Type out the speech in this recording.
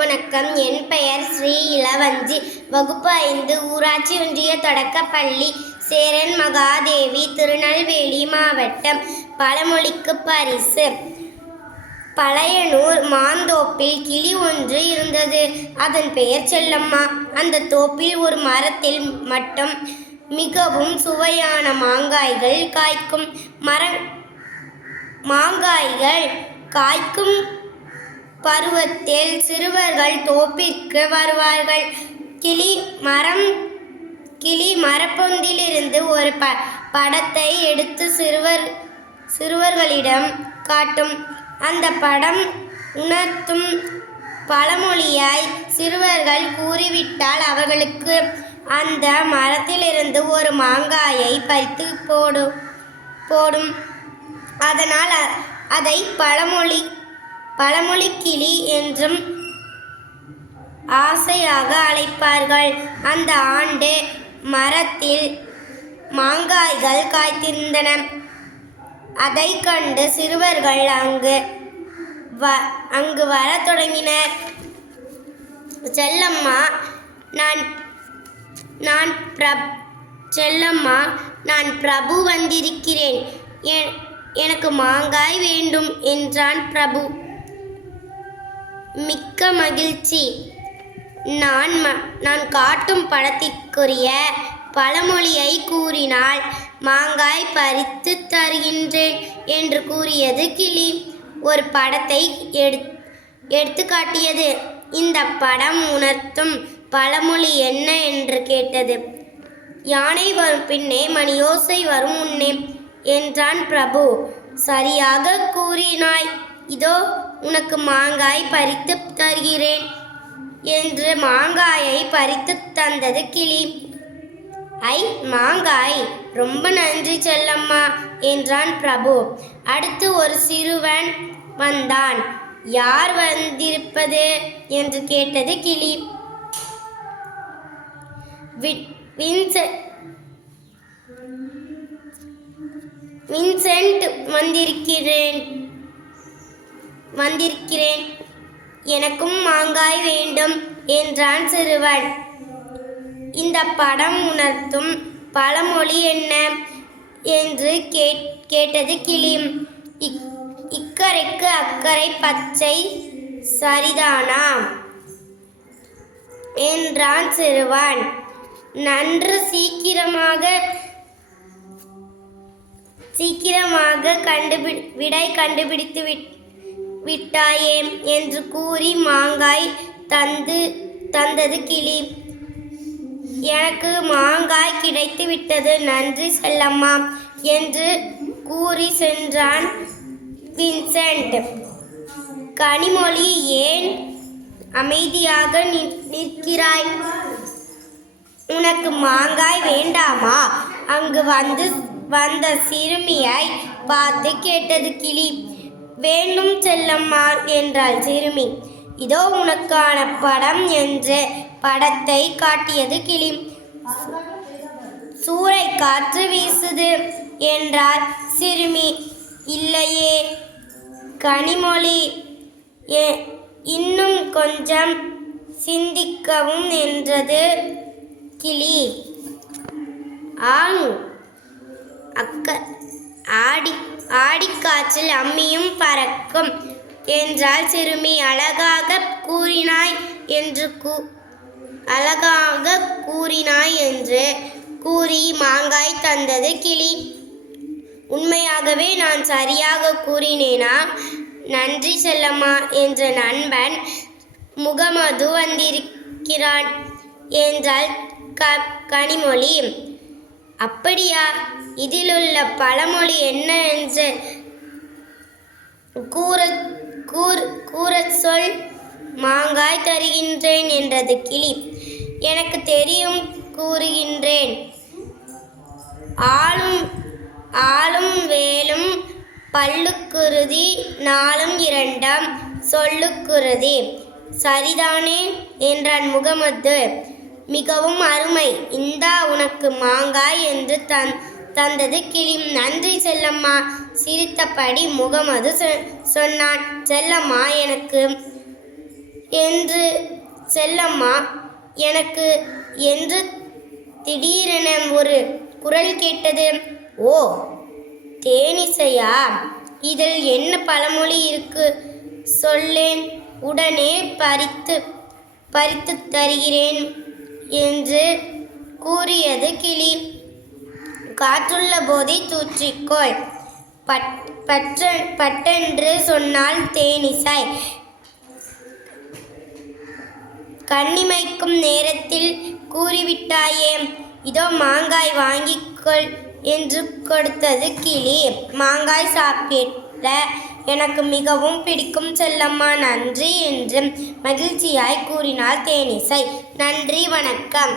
வணக்கம் என் பெயர் ஸ்ரீ இளவஞ்சி. வகுப்பு ஐந்து ஊராட்சி ஒன்றிய தொடக்கப்பள்ளி சேரன் மகாதேவி திருநெல்வேலி மாவட்டம் பழமொழிக்கு பரிசு. பழையனூர் மாந்தோப்பில் கிளி ஒன்று இருந்தது. அதன் பெயர் செல்லம்மா. அந்த தோப்பில் ஒரு மரத்தில் மட்டும் மிகவும் சுவையான மாங்காய்கள் காய்க்கும். மர மாங்காய்கள் காய்க்கும் பருவத்தில் சிறுவர்கள் தோப்பிற்கு வருவார்கள். கிளி மரம் கிளி மரப்பொந்திலிருந்து ஒரு ப படத்தை எடுத்து சிறுவர் சிறுவர்களிடம் காட்டும். அந்த படம் உணர்த்தும் பழமொழியாய் சிறுவர்கள் கூறிவிட்டால் அவர்களுக்கு அந்த மரத்திலிருந்து ஒரு மாங்காயை பறித்து போடும் போடும். அதனால் அதை பழமொழி பழமொழி கிளி என்றும் ஆசையாக அழைப்பார்கள். அந்த ஆண்டு மரத்தில் மாங்காய்கள் காய்த்திருந்தன. அதை கண்டு சிறுவர்கள் அங்கு வ அங்கு வரத் தொடங்கினர். செல்லம்மா நான் நான் பிரப் செல்லம்மா நான் பிரபு வந்திருக்கிறேன். எனக்கு மாங்காய் வேண்டும் என்றான் பிரபு. மிக்க மகிழ்ச்சி. நான் ம நான் காட்டும் படத்திற்குரிய பழமொழியை கூறினால் மாங்காய் பறித்து தருகின்றேன் என்று கூறியது கிளி. ஒரு படத்தை எடு எடுத்து காட்டியது. இந்த படம் உணர்த்தும் பழமொழி என்ன என்று கேட்டது. யானை வரும் பின்னே மணியோசை வரும் முன்னே என்றான் பிரபு. சரியாக கூறினாய். இதோ உனக்கு மாங்காய் பறித்து தருகிறேன் என்று மாங்காயை பறித்து தந்தது கிளி. ஐ மாங்காய் ரொம்ப நன்றி செல்லம்மா என்றான் பிரபு. அடுத்து ஒரு சிறுவன் வந்தான். யார் வந்திருப்பது? என்று கேட்டது கிளி. வின்செ- வின்சென்ட் வந்திருக்கிறேன். வந்திருக்கிறேன். எனக்கும் மாங்காய் வேண்டும் என்றான் சிறுவன் இந்த படம் உணர்த்தும் பழமொழி என்ன? என்று கேட் கேட்டது கிளி இக் இக்கரைக்கு அக்கறை பச்சை சரிதானா? என்றான் சிறுவன். நன்று சீக்கிரமாக சீக்கிரமாக கண்டுபிடி விடை கண்டுபிடித்து விட் விட்டாயே என்று கூறி மாங்காய் தந்து தந்தது கிளி. எனக்கு மாங்காய் கிடைத்து விட்டது நன்றி செல்லம்மா என்று கூறி சென்றான் வின்சென்ட். கனிமொழி ஏன் அமைதியாக நிற்கிறாய்? உனக்கு மாங்காய் வேண்டாமா? அங்கு வந்து வந்த சிறுமியை பார்த்து கேட்டது கிளி. வேண்டும் செல்லம்மா என்றாள் சிறுமி. இதோ உனக்கான படம் என்று படத்தை காட்டியது கிளி. சூறை காற்று வீசுது என்றார் சிறுமி. இல்லையே கனிமொழி. ஏ இன்னும் கொஞ்சம் சிந்திக்கவும் என்றது கிளி. ஆங் அக்க ஆடி ஆடிக்காற்றில் அம்மியும் பறக்கும் என்றால் சிறுமி. அழகாக கூறினாய் என்று கூ அழகாக கூறினாய் என்று கூறி மாங்காய் தந்தது கிளி. உண்மையாகவே நான் சரியாக கூறினேனா? நன்றி செல்லம்மா என்ற நண்பன் முகமது வந்திருக்கிறான் என்றாள் க கனிமொழி. அப்படியா? இதிலுள்ள பழமொழி என்ன என்று கூற கூர் கூற சொல் மாங்காய் தருகின்றேன் என்றது கிளி. எனக்கு தெரியும் கூறுகின்றேன். ஆளும் ஆளும் வேலும் பல்லுக்குருதி நாளும் இரண்டாம் சொல்லுக்குருதி சரிதானே? என்றான் முகமது. மிகவும் அருமை. இந்தா உனக்கு மாங்காய் என்று தன் தந்தது கிளி நன்றி செல்லம்மா. சிரித்தபடி முகமது சொ- சொன்னான். செல்லம்மா எனக்கு என்று செல்லம்மா எனக்கு என்று திடீரென ஒரு குரல் கேட்டது. ஓ தேனிசையா? இதில் என்ன பழமொழி இருக்கு? சொல்லேன். உடனே பறித்து பறித்து தருகிறேன் என்று கூறியது கிளி. காற்றுள்ள போதை தூற்றிக்கொள். பட் பற்ற பட்டென்று சொன்னால் தேனிசை கண்ணிமைக்கும் நேரத்தில் கூறிவிட்டாயே இதோ மாங்காய் வாங்கிக்கொள் என்று கொடுத்தது கிளி. மாங்காய் சாப்பிட எனக்கு மிகவும் பிடிக்கும் செல்லம்மா நன்றி என்று மகிழ்ச்சியாய் கூறினாள் தேனிசை நன்றி வணக்கம்.